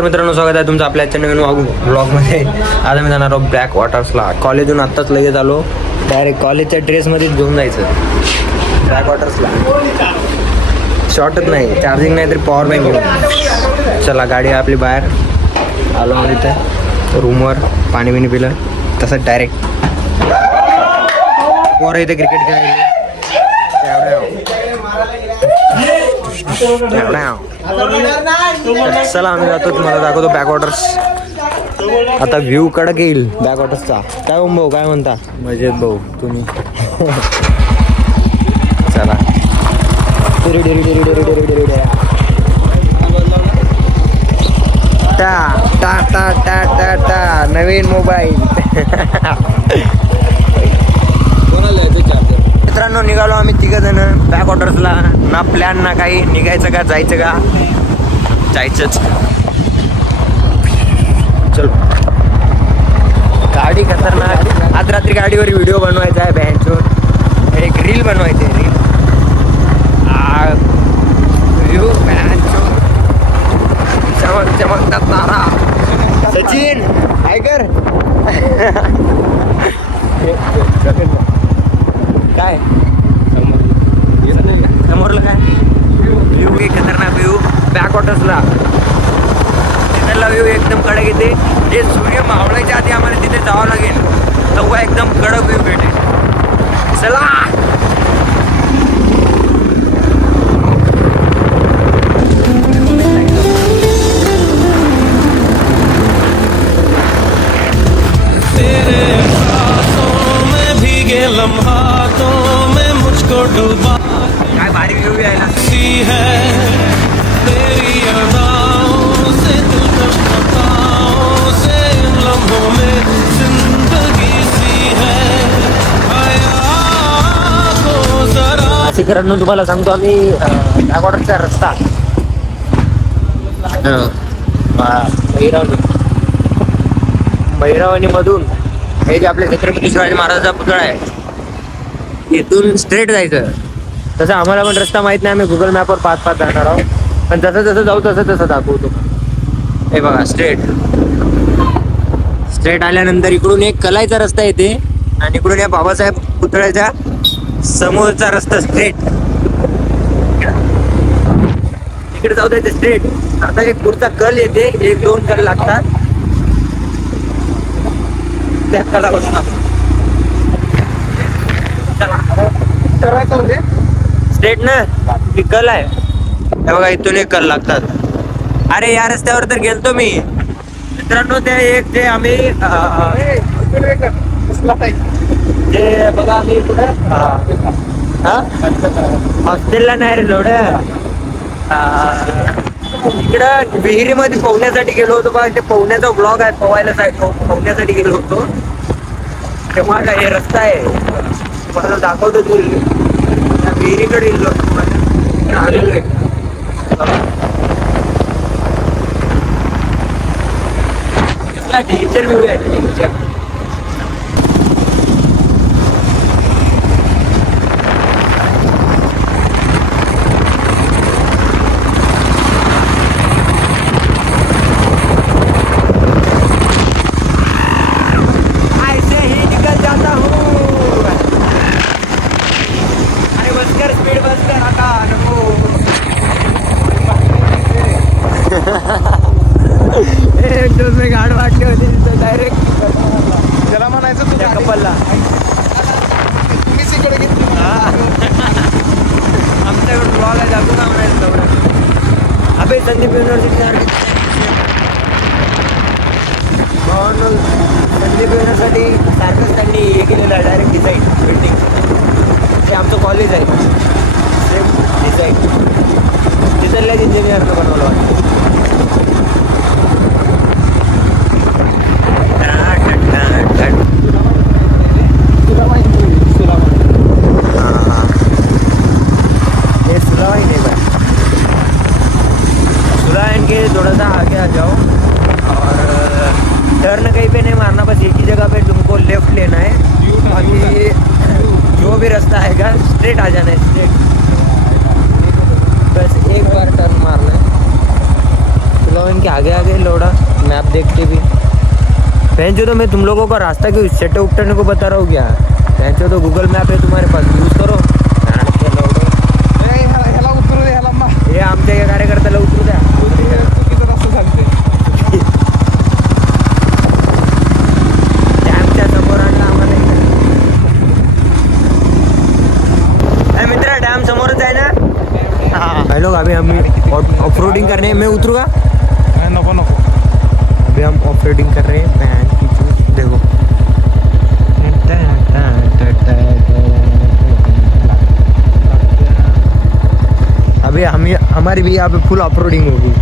नमस्कार मित्रांनो, स्वागत आहे तुमचं आपल्या आजच्या नवीन ब्लॉगमध्ये. आज आम्ही जाणार आहोत ब्लॅक वॉटर्सला. कॉलेजहून आत्ताच लगेच आलो. डायरेक्ट कॉलेजच्या ड्रेसमध्येच घेऊन जायचं ब्लॅक वॉटर्सला. शॉर्टच नाही, चार्जिंग नाही तरी पॉवर बँक घेऊन. चला, गाडी आपली बाहेर आलो. मग इथे रूमवर पाणी बिणी पिलं तसंच डायरेक्ट पोरं इथे क्रिकेट खेळायला. चला आम्ही जातो, तुम्हाला दाखवतो बॅक वॉटर्स. आता व्ह्यू कडक येईल बॅक वॉटर्सचा. काय भाऊ, काय म्हणता? मजेत भाऊ, तुम्ही? चला. टा टा टा टा टा टा नवीन मोबाईल. मित्रांनो, निघालो आम्ही तिघ जण बॅक वॉटर्सला. ना प्लॅन ना काही, निघायचं का जायचं का? जायचंच. चल, गाडी खतरनाक. आज रात्री गाडीवर व्हिडिओ बनवायचा आहे. बँचवर एक रील बनवायची आहे. रील चमक चमकतात तारा. सचिन काय कर काय समोरला काय व्ह्यू एक खतरनाक व्ह्यू बॅक वॉटर्सला. तिथला व्ह्यू एकदम कडक येते. जे सूर्य मावळायच्या आधी आम्हाला तिथे जावं लागेल, तेव्हा एकदम कडक व्ह्यू भेटेल. चला. काय भारी व्ह्यू यायला. शिखरांनो तुम्हाला सांगतो आम्ही बॅक वॉटरचा रस्ता भैरवणी मधून हे जे आपल्या छत्रपती शिवाजी महाराजांचा पुतळा आहे, इथून स्ट्रेट जायचं. तसं आम्हाला पण रस्ता माहित नाही, आम्ही गुगल मॅपवर पाच जाणार आहोत. पण जसं जसं जाऊ तसं दाखवतो. हे बघा, स्ट्रेट आल्यानंतर इकडून एक कलाईचा रस्ता येते आणि इकडून या बाबासाहेब पुतळ्याच्या समोरचा रस्ता स्ट्रेट. इकडे जाऊ द्यायचं स्ट्रेट. आता एक पुढचा कल येते, 1-2 कल लागतात. त्या कलापासून स्ट्रेट ना ती कल आहे. हे बघा, इथून एक कल लागतात. अरे या रस्त्यावर तर गेलतो मी मित्रांनो. ते एक जे आम्ही जे बघा आम्ही कुठे हॉस्टेलला नाही रे लोड, इकडं विहिरीमध्ये पोहण्यासाठी गेलो होतो. बघा ते पोहण्याचा ब्लॉग आहे, पोहण्यासाठी गेलो होतो. तेव्हा काय हे रस्ता आहे, मला दाखवतो. तू विहिरीकडे आलेलो आहे. टीचर व्ह्यू आहे. गाड वाटली होती डायरेक्ट. त्याला म्हणायचं तुझ्या कपलला आमच्याकडे ब्लॉग आहे, जातो ना म्हणायचं तेवढं. अबे संदीप युनिव्हर्सिटी संदीप युनिव्हर्सिटी सारखंच त्यांनी हे केलेलं आहे, डायरेक्ट डिझाईन बिल्डिंग. जे आमचं कॉलेज आहे सेम डिझाईन तिथल्याच इंजिनियरनं बनवलं वाटतं. थोड़ा सा आगे आ जाओ और टर्न कहीं पे नहीं मारना, बस एक ही जगह पे तुमको लेफ्ट लेना है. बाकी जो भी रास्ता आएगा स्ट्रेट आ जाना है. स्ट्रेट बस एक बार टर्न मारना है. थोड़ा मैप देखते भी। बहन जो तो मैं तुम लोगों को रास्ता क्यों चट्टे उठने को बता रहा हूँ क्या? बहन जो तो गूगल मैप है तुम्हारे पास, यूज करो। हे आमच्या या कार्यकर्त्याला उतरू द्या. डॅमच्या समोर आणला आम्हाला. मित्र डॅम समोरच आहे ना. हाँ लोग अभी हम ऑफ रोडिंग कर रहे हैं. मैं उतरू का? नको नको. अभी हम ऑफ रोडिंग कर रहे हैं. बहन की चूत देखो. अभी हमारी भी यहाँ पे फुल ऑफ रोडिंग होगी.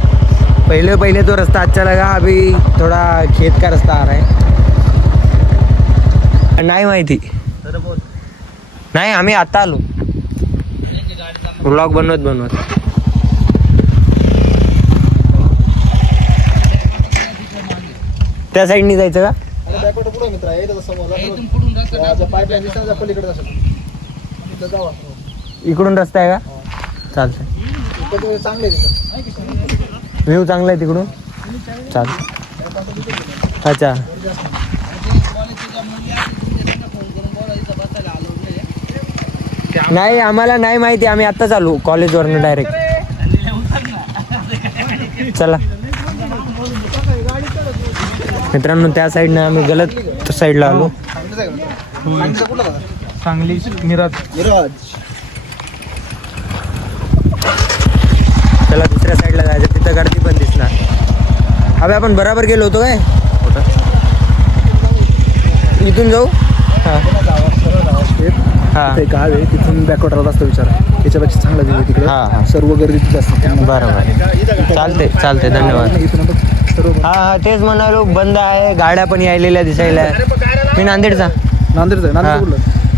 पहले तो रास्ता अच्छा लगा, अभी थोड़ा खेत का रास्ता आ रहा है. नाही माहिती नाही, आम्ही आता आलो व्लॉग बनवत. त्या साईडनी जायचं का? इकडून रस्ता आहे का? चालतंय. व्ह्यू चांगला आहे तिकडून. चालतं. अच्छा नाही आम्हाला नाही माहिती, आम्ही आत्ता चालू कॉलेजवरनं डायरेक्ट. चला मित्रांनो, त्या साईडनं आम्ही गलत साईडला आलो. सांगली मिराज. चला दुसऱ्या साईडला जायचं, तिथं गर्दी पण दिसणार. अबे आपण बराबर गेलो होतो काय? इथून जाऊ. हां ते गाव आहे, तिथून बॅकवॉटरला जास्त विचार. त्याच्यापेक्षा चांगला दिली तिकडे. हां सर्व गर्दी तिथे असते. बरोबर. चालते धन्यवाद. हा तेच म्हणालो, बंद आहे, गाड्या पण यायलेल्या दिसायला. मी नांदेडचा.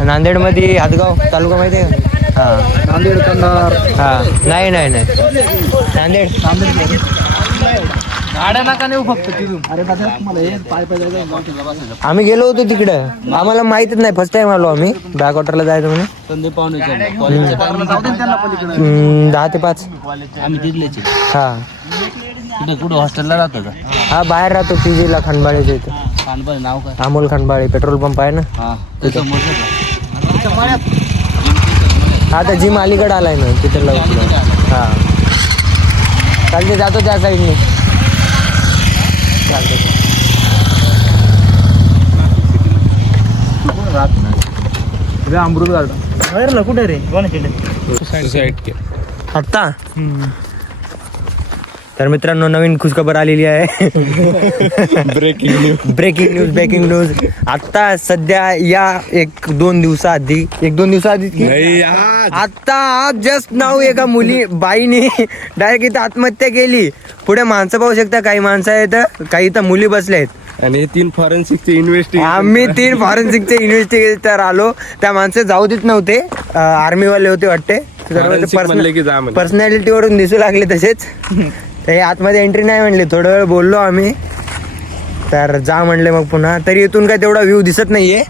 नांदेडमध्ये हातगाव तालुका माहिती आहे का? हां नांदेड कंधार. हां नाही नांदेड. गाड्या नका नेऊ फक्त तिथून. अरे दादा तुम्हाला हे पाय जायचं. आम्ही गेलो होतो तिकडं, आम्हाला माहितच नाही. फर्स्ट टाइम आलो आम्ही बॅकवॉटरला जायचं म्हणून. 10 ते 5 आम्ही तिथलेच हां. कुठं हॉस्टेलला राहतो का? हा बाहेर राहतो पीजीला खंडबाळेच्या इथं. खानबाई नाव काय? अमोल खंडबाळे पेट्रोल पंप आहे ना. हा त्याचं आता जिम अलीकडे आलाय ना, तिथं लवकर. हां चालते, जातो त्या साईडने. चालते. अमृत गार्डन बाहेर ना. कुठे रे? सोसायटी आत्ता. तर मित्रांनो, नवीन खुशखबर आलेली आहे. Breaking news. आत्ता सध्या या 1-2 दिवसाआधी आता आज जस्ट नाव एका बाईने डायरेक्ट इथं आत्महत्या केली. पुढे माणसं पाहू शकता, काही माणसं आहेत, काही इथं मुली बसल्या आहेत. आणि 3 फॉरेन्सिकचे इन्व्हेस्टिगेटर. आम्ही 3 फॉरेन्सिकचे इन्व्हेस्टिगेटर आलो. त्या माणसं जाऊ देत नव्हते, आर्मीवाले होते वाटते. पर्सनॅलिटी वरून दिसू लागले तसेच. ते आतमध्ये एंट्री नाही म्हणले. थोडा वेळ बोललो आम्ही, तर जा म्हणले मग पुन्हा. तरी इथून काय तेवढा व्ह्यू दिसत नाहीये.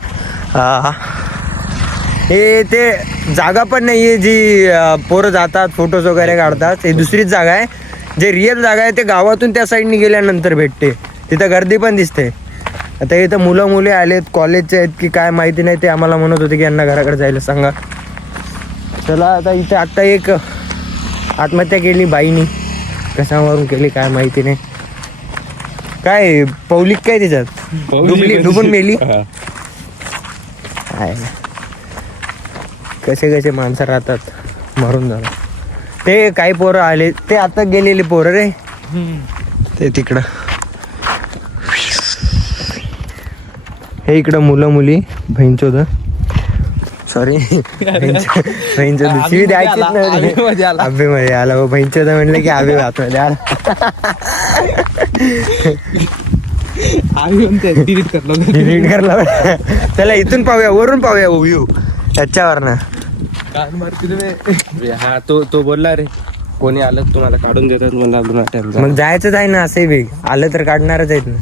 हे ते जागा पण नाहीये जी पोरं जातात फोटोज वगैरे काढतात. हे दुसरीच जागा आहे. जे रिअल जागा आहे ते गावातून त्या साईडने गेल्यानंतर भेटते. तिथं गर्दी पण दिसते. आता इथं मुलं आलेत, कॉलेजचे आहेत की काय माहिती नाही. ते आम्हाला म्हणत होते की यांना घराकडे जायला सांगा. चला आता इथे आत्ता एक आत्महत्या केली बाईनी. कशावरून केली काय माहिती नाही. काय पौलिक काय त्याच्यात डुबून मेली. कसे माणसं राहतात, मरून जातात. ते काही पोरं आले, ते आता गेलेले पोरं रे. ते तिकडं, हे इकडं मुली बहीणचोद. सॉरी बहीणचोद शिवी द्यायचीच नव्हती. आबेमध्ये आला बहीणचोद म्हणलं की आबे आतमध्ये आला. डिलीट करला. चला इथून पाहूया, वरून पाहूया व्ह्यू त्याच्यावरनं. हा तो बोलला रे, कोणी आलं तुम्हाला काढून देतात मला. मग जायचंच आहे ना, असे बी आलं तर काढणारच आहेत ना.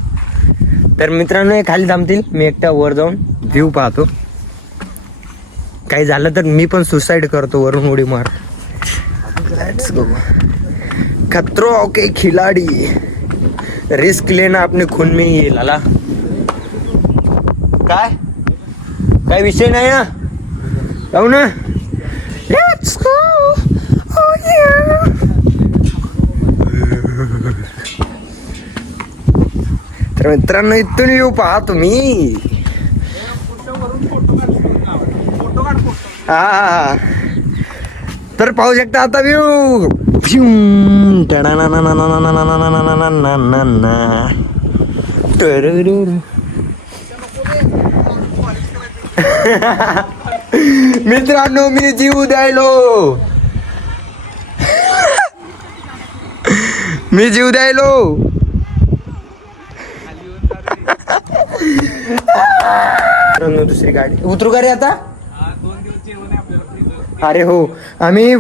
तर मित्रांनो हे खाली थांबतील, मी एकटा वर जाऊन व्ह्यू पाहतो. काही झालं तर मी पण सुसाईड करतो, वरून उडी मार. Let's go. खतरो के खिलाडी रिस्क लेना अपने खून में ही आहे लाला. काय विषय नाही ना, जाऊ ना. Let's go. Oh yeah. तर मित्रांनो इथून येऊ पहा तुम्ही. हा तर पाहू शकता आता व्ह्यू. मित्रांनो मी जीव द्यायलो. दुसरी गाडी उतरू का रे आता. अरे हो आम्ही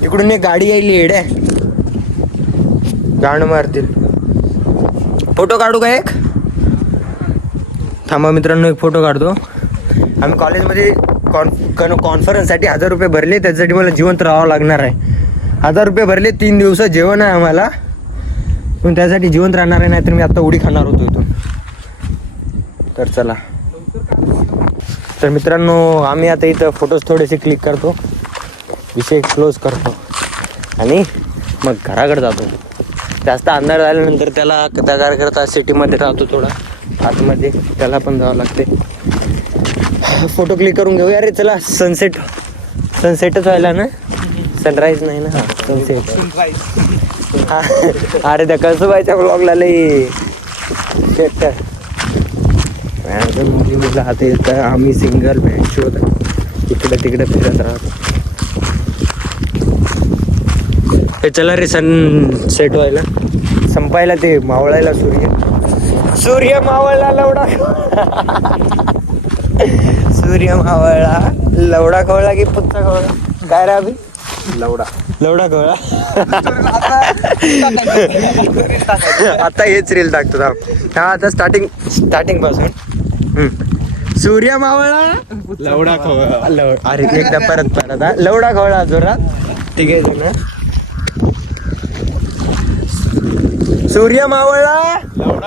तिकडून एक गाडी यायली येडे गाण मारतील. फोटो काढू का एक. थांबा मित्रांनो एक फोटो काढतो. आम्ही कॉलेजमध्ये कॉन्फरन्ससाठी 1000 रुपये भरले. त्याच्यासाठी मला जिवंत राहावं लागणार आहे. 1000 रुपये भरले, 3 दिवस जेवण आहे आम्हाला, पण त्यासाठी जिवंत राहणार आहे. नाहीतर मी आता उडी खाणार होतो इथून. तर चला. तर मित्रांनो आम्ही आता इथं फोटोज थोडेसे क्लिक करतो, विषय क्लोज करतो आणि मग घराकडे जातो. जास्त अंधार झाल्यानंतर त्याला करता सिटीमध्ये राहतो थोडा आतमध्ये, त्याला पण जावं लागते. फोटो क्लिक करून घेऊया रे. चला सनसेटच व्हायला ना, सनराईज नाही ना, सनसेट. अरे त्या कसोबाईच्या ब्लॉगला लई मुलं आता येतं. आम्ही सिंगल मॅच शोध इकडे तिकडे फिरत राहतो. हे चला रे सनसेट व्हायला, संपायला ते मावळायला सूर्य मावळला लवडा. सूर्य मावळला लवडा खवळला की पुच्चा खवळला काय रे अभि. लवडा खवळा. आता हेच रील टाकतो. हा आता स्टार्टिंग पासून सूर्य मावळा लवडा खवळा. अरे एकदा परत लवडा खवळा जोरात तिघे जण. सूर्य मावळा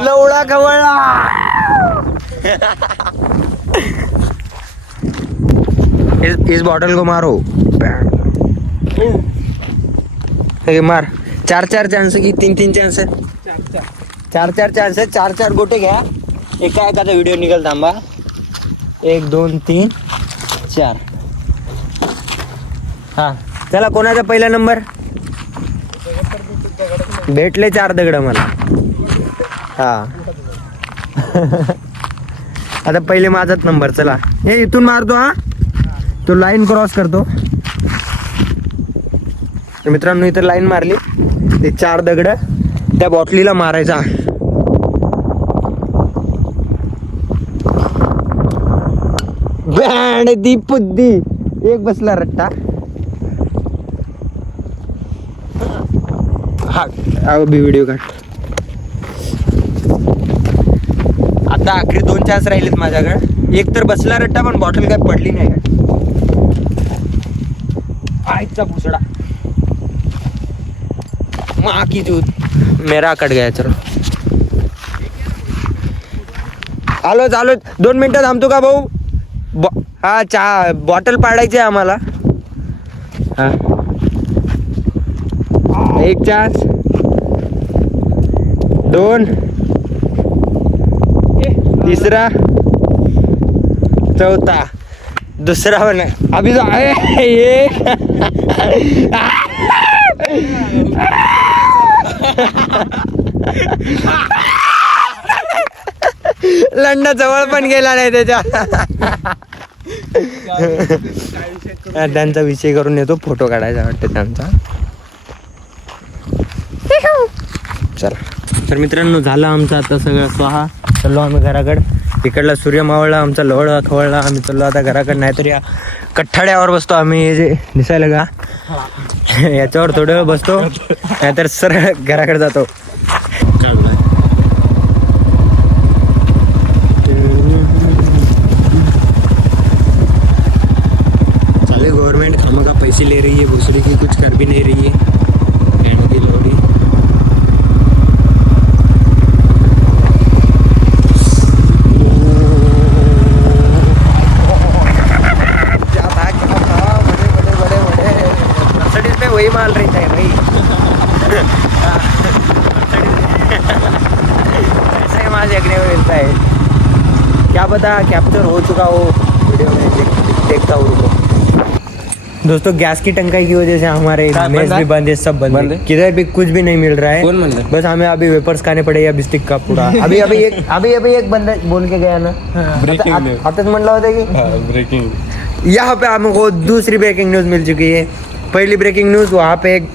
लवडा खवळला. इस बॉटल को मारो. मार. 4 चान्स की 3 चान्स. 4 चान्स. 4 गोटे घ्या. एकाचा व्हिडिओ निघाल. थांबा 1 2 3 4. हा चला कोणाचा पहिला नंबर भेटले. 4 दगड मला. हा आता पहिले माझाच नंबर. चला हे इथून मारतो. हा तो लाईन क्रॉस करतो. मित्रांनो इथं लाईन मारली. ते 4 दगड त्या बॉटलीला मारायचा. बँड दी पुद्दी एक बसला रट्टा. हा अभि व्हिडिओ काढ. आता आखरी 2 चान्स राहिलेत माझ्याकडे. एक तर बसला रट्टा, पण बॉटल काय पडली नाही का. आईचा भुसडा माँ की दूध मेरा कट गया. चलो आलो 2 मिनिटं थांबतो का भाऊ. हा बॉटल पाडायची आहे आम्हाला. हा 1 चान्स 2 तिसरा 4था दुसरा पण अभी जो आहे एक. लंडा जवळ पण गेला नाही त्याच्या. त्यांचा विषय करून येतो. फोटो काढायचा वाटतं त्यांचा. चला तर मित्रांनो झालं आमचं आता सगळं स्वाहा. चाललो आम्ही घराकडे. इकडला सूर्य मावळला, आमचा लवडा खवळला. आम्ही चाललो आता घराकडे. नाहीतर या कठ्ठाड्यावर बसतो आम्ही. हे जे दिसायला का याच्यावर थोडं वेळ बसतो, नाहीतर सरळ घराकडे जातो. गवर्नमेंट खामोगा पैसे ले रही है, भूसड़ी की कुछ कर भी नहीं रही है. धमाल देखने को मिलता है। क्या पता कैप्चर हो चुका हो वीडियो में, देखता हूँ रुको। दोस्तों गैस की टंकाई की वजह से हमारे क्या मेस बंद भी है? बंद है, सब बंद बंद है, है? किधर भी कुछ भी नहीं मिल रहा है। कौन बंद है? बस हमें अभी वेपर्स खाने पड़ेगा बिस्टिक का पूरा। अभी एक बंदा बोल के गया ना, Breaking news. आताच म्हणलं होतं की ब्रेकिंग यहाँ पे हमको दूसरी ब्रेकिंग न्यूज़ मिल चुकी है। पहली ब्रेकिंग न्यूज़, वहाँ पे एक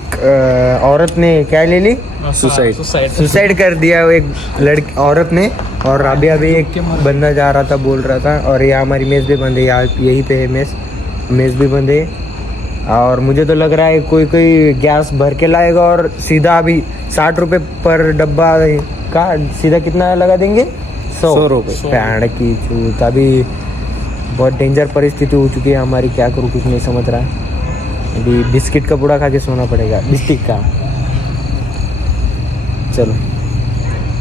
औरत ने क्या ले ली, सुसाइड कर दिया एक लड़की औरत ने। और अभी एक बंदा जा रहा था, बोल रहा था। और यहाँ हमारी मेज़ भी बंद है, यहाँ यहीं पे है मेज़ भी बंद है। और मुझे तो लग रहा है कोई गैस भर के लाएगा और सीधा अभी 60 रुपये पर डब्बा का सीधा कितना लगा देंगे, 100 रुपये। पैंड की चूत। अभी बहुत डेंजर परिस्थिति हो चुकी है हमारी, क्या करूँ कुछ नहीं समझ रहा है। अभी बिस्किट का पूड़ा खा के सोना पड़ेगा, बिस्टिक का। चलो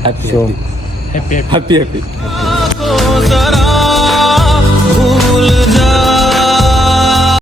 हैप्पी हैप्पी।